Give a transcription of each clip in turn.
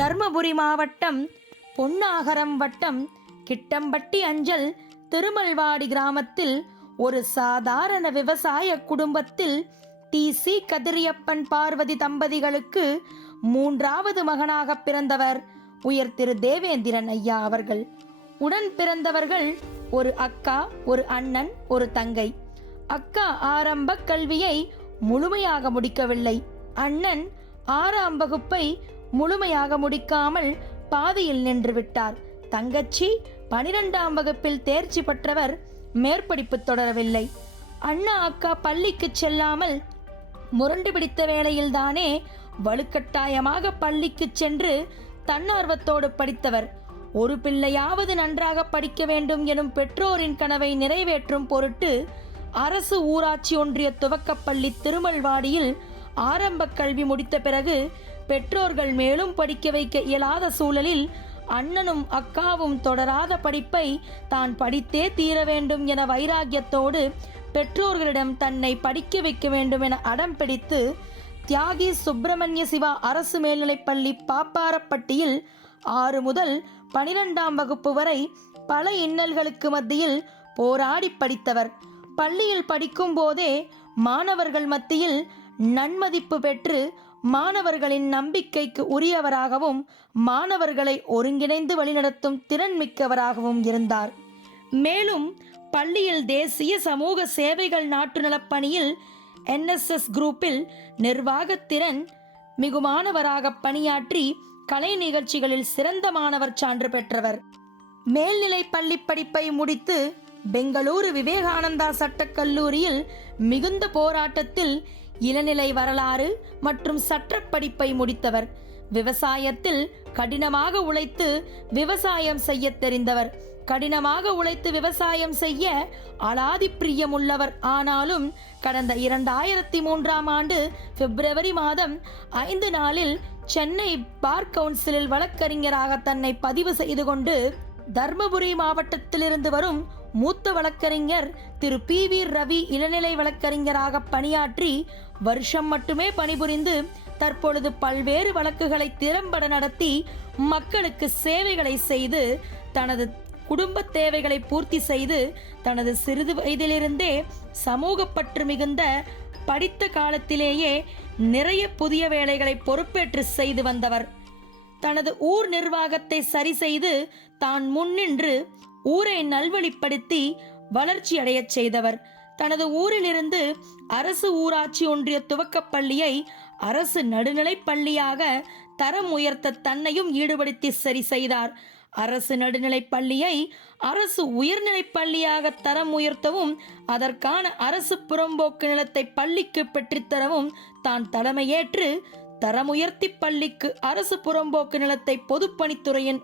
தர்மபுரி மாவட்டம் பொன்னாகரம் வட்டம் கிட்டம்பட்டி அஞ்சல் திருமல்வாடி கிராமத்தில் ஒரு சாதாரண விவசாய குடும்பத்தில் டி. சி. கதிரியப்பன் பார்வதி தம்பதிகளுக்கு மூன்றாவது மகனாக பிறந்தவர் உயர் திரு. தேவேந்திரன் ஐயா அவர்கள். உடன் பிறந்தவர்கள் ஒரு அக்கா ஒரு அண்ணன் ஒரு தங்கை. அக்கா ஆரம்ப கல்வியை முழுமையாக முடிக்கவில்லை. அண்ணன் ஆறாம் வகுப்பை முழுமையாக முடிக்காமல் பாதியில் நின்று விட்டார். தங்கச்சி பனிரெண்டாம் வகுப்பில் தேர்ச்சி பெற்றவர் மேற்படிப்பு தொடரவில்லை. அண்ணா அக்கா பள்ளிக்கு செல்லாமல் முரண்டு பிடித்த வேளையில்தானே வலுக்கட்டாயமாக பள்ளிக்கு சென்று தன்னார்வத்தோடு படித்தவர். ஒரு பிள்ளையாவது நன்றாக படிக்க வேண்டும் எனும் பெற்றோரின் கனவை நிறைவேற்றும் பொருட்டு அரசு ஊராட்சி ஒன்றிய துவக்கப்பள்ளி திருமல்வாடியில் ஆரம்ப கல்வி முடித்த பிறகு பெற்றோர்கள் மேலும் படிக்க வைக்க இயலாத சூழலில் அண்ணனும் அக்காவும் தொடராத படிப்பை தான் படித்தே தீர வேண்டும் என வைராக்கியத்தோடு பெற்றோர்களிடம் தன்னை படிக்க வைக்க வேண்டும் என அடம் பிடித்து தியாகி சுப்பிரமணிய சிவா அரசு மேல்நிலைப்பள்ளி பாப்பாரப்பட்டியில் ஆறு முதல் பனிரெண்டாம் வகுப்பு வரை பல இன்னல்களுக்கு மத்தியில் போராடி படித்தவர். பள்ளியில் படிக்கும் போதே மாணவர்கள் மத்தியில் நன்மதிப்பு பெற்று மாணவர்களின் நம்பிக்கைக்கு உரியவராகவும் மாணவர்களை ஒருங்கிணைந்து வழிநடத்தும் திறன் மிக்கவராகவும் இருந்தார். மேலும் பள்ளியில் தேசிய சமூக சேவைகள் நாட்டு நலப்பணியில் என்எஸ்எஸ் குரூப்பில் நிர்வாகத்திறன் மிகுமானவராக பணியாற்றி கலை நிகழ்ச்சிகளில் சிறந்த மாணவர் சான்று பெற்றவர். மேல்நிலை பள்ளி படிப்பை முடித்து பெங்களூரு விவேகானந்தா சட்டக்கல்லூரியில் மிகுந்த போராட்டத்தில் இளநிலை வரலாறு மற்றும் சட்டப் படிப்பை முடித்தவர். விவசாயத்தில் கடினமாக உழைத்து விவசாயம் செய்ய தெரிந்தவர். கடினமாக உழைத்து விவசாயம் செய்ய அலாதி பிரியமுள்ளவர். ஆனாலும் கடந்த இரண்டாயிரத்தி மூன்றாம் ஆண்டு பிப்ரவரி மாதம் ஐந்து நாளில் சென்னை பார் கவுன்சிலில் வழக்கறிஞராக தன்னை பதிவு செய்து கொண்டு தர்மபுரி மாவட்டத்திலிருந்து வரும் மூத்த வழக்கறிஞர் திரு பி வி ரவி இளநிலை வழக்கறிஞராக பணியாற்றி வருஷம் மட்டுமே பணிபுரிந்து தற்பொழுது பல்வேறு வழக்குகளை திறம்பட நடத்தி மக்களுக்கு சேவைகளை செய்து தனது குடும்ப தேவைகளை பூர்த்தி செய்து தனது சிறிது வயதிலிருந்தே சமூகப்பற்று மிகுந்த படித்த காலத்திலேயே நிறைய புதிய வேலைகளை பொறுப்பேற்று செய்து வந்தவர். தனது ஊர் நிர்வாகத்தை சரி செய்து தான் முன்னின்று ஊரை நல்வழிப்படுத்தி வளர்ச்சி அடையச் செய்தவர். தனது ஊரிலிருந்து அரசு ஊராட்சி ஒன்றிய துவக்கப் பள்ளியை அரசு நடுநிலைப் பள்ளியாக தரம் உயர்த்த தன்னையும் ஈடுபடுத்தி சரி செய்தார். அரசு நடுநிலைப் பள்ளியை அரசு உயர்நிலைப் பள்ளியாக தரம் உயர்த்தவும் அதற்கான அரசு புறம்போக்கு நிலத்தை பள்ளிக்கு பெற்றுத்தரவும் தான் தலைமையேற்று தரமுயர்த்தி பள்ளிக்கு அரசு புறம்போக்கு நிலத்தை பொதுப்பணித்துறையின்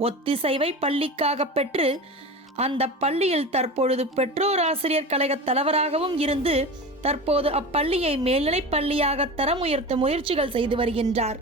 ஒத்திசைவை பள்ளிக்காக பெற்று அந்த பள்ளியில் தற்பொழுது பெற்றோர் ஆசிரியர் கழக தலைவராகவும் இருந்து தற்போது அப்பள்ளியை மேல்நிலைப் பள்ளியாக தரமுயர்த்த முயற்சிகள் செய்து வருகின்றார்.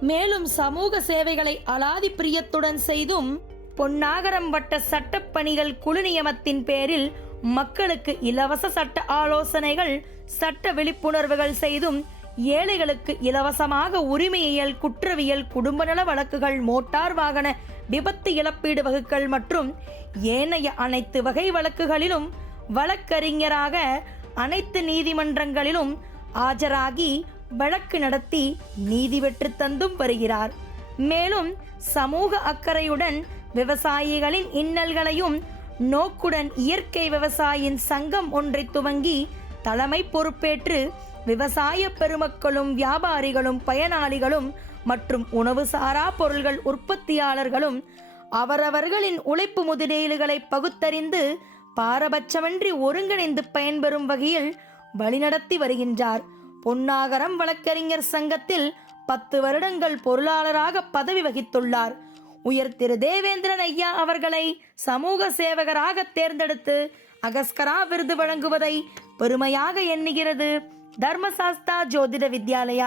மேலும் சமூக சேவைகளை அலாதி பிரியத்துடன் செய்தும் பொன்னாகரம் வட்ட சட்டப்பணிகள் குழு நியமத்தின் பேரில் மக்களுக்கு இலவச சட்ட ஆலோசனைகள் சட்ட விழிப்புணர்வுகள் செய்தும் ஏழைகளுக்கு இலவசமாக உரிமையியல் குற்றவியல் குடும்ப நல வழக்குகள் மோட்டார் வாகன விபத்து இழப்பீடு வகுக்கள் மற்றும் ஏனைய அனைத்து வகை வழக்குகளிலும் வழக்கறிஞராக அனைத்து நீதிமன்றங்களிலும் ஆஜராகி வழக்கு நடத்தி நீதி பெற்று தந்தும் வருகிறார். மேலும் சமூக அக்கறையுடன் விவசாயிகளின் இன்னல்களையும் நோக்குடன் இயற்கை விவசாயியின் சங்கம் ஒன்றை துவங்கி தலைமை பொறுப்பேற்று விவசாய பெருமக்களும் வியாபாரிகளும் பயனாளிகளும் மற்றும் உணவு சாரா பொருள்கள் உற்பத்தியாளர்களும் அவரவர்களின் உழைப்பு முதலீடுகளை பகுத்தறிந்து பாரபட்சமின்றி ஒருங்கிணைந்து பயன்பெறும் வகையில் வழிநடத்தி வருகின்றார். பொன்னாகரம் வழக்கறிஞர் சங்கத்தில் பத்து வருடங்கள் பொருளாளராக பதவி வகித்துள்ளார். உயர் திரு. தேவேந்திரன் ஐயா அவர்களை சமூக சேவகராக தேர்ந்தெடுத்து அகஸ்கரா விருது வழங்குவதை பெருமையாக எண்ணுகிறது. ಧರ್ಮಶಾಸ್ತ್ರ ಜ್ಯೋತಿರ ವಿದ್ಯಾಲಯ